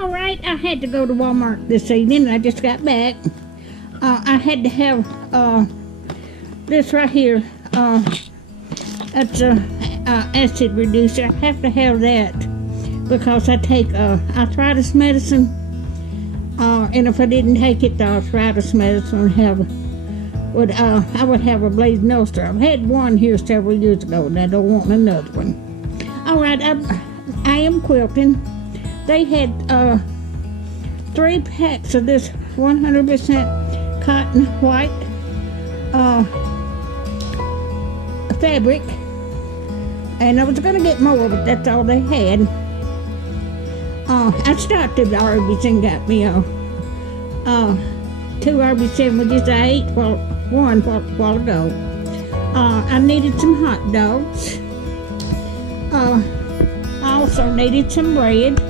Alright, I had to go to Walmart this evening. I just got back. I had to have this right here. That's a acid reducer. I have to have that because I take arthritis medicine. And if I didn't take it, the arthritis medicine I would have a blazing ulcer. I've had one here several years ago, and I don't want another one. Alright, I am quilting. They had 3 packs of this 100% cotton white fabric, and I was going to get more, but that's all they had. I stopped at Arby's and got me 2 Arby's sandwiches. I ate one a while ago. I needed some hot dogs. I also needed some bread.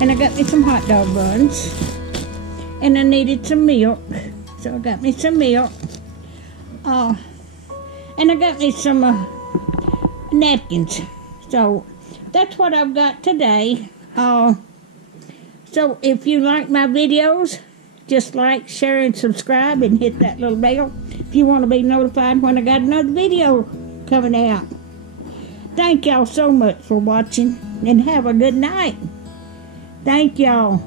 And I got me some hot dog buns. And I needed some milk. So I got me some milk. And I got me some napkins. So that's what I've got today. So if you like my videos, just like, share, and subscribe, and hit that little bell if you want to be notified when I got another video coming out. Thank y'all so much for watching, and have a good night. Thank y'all.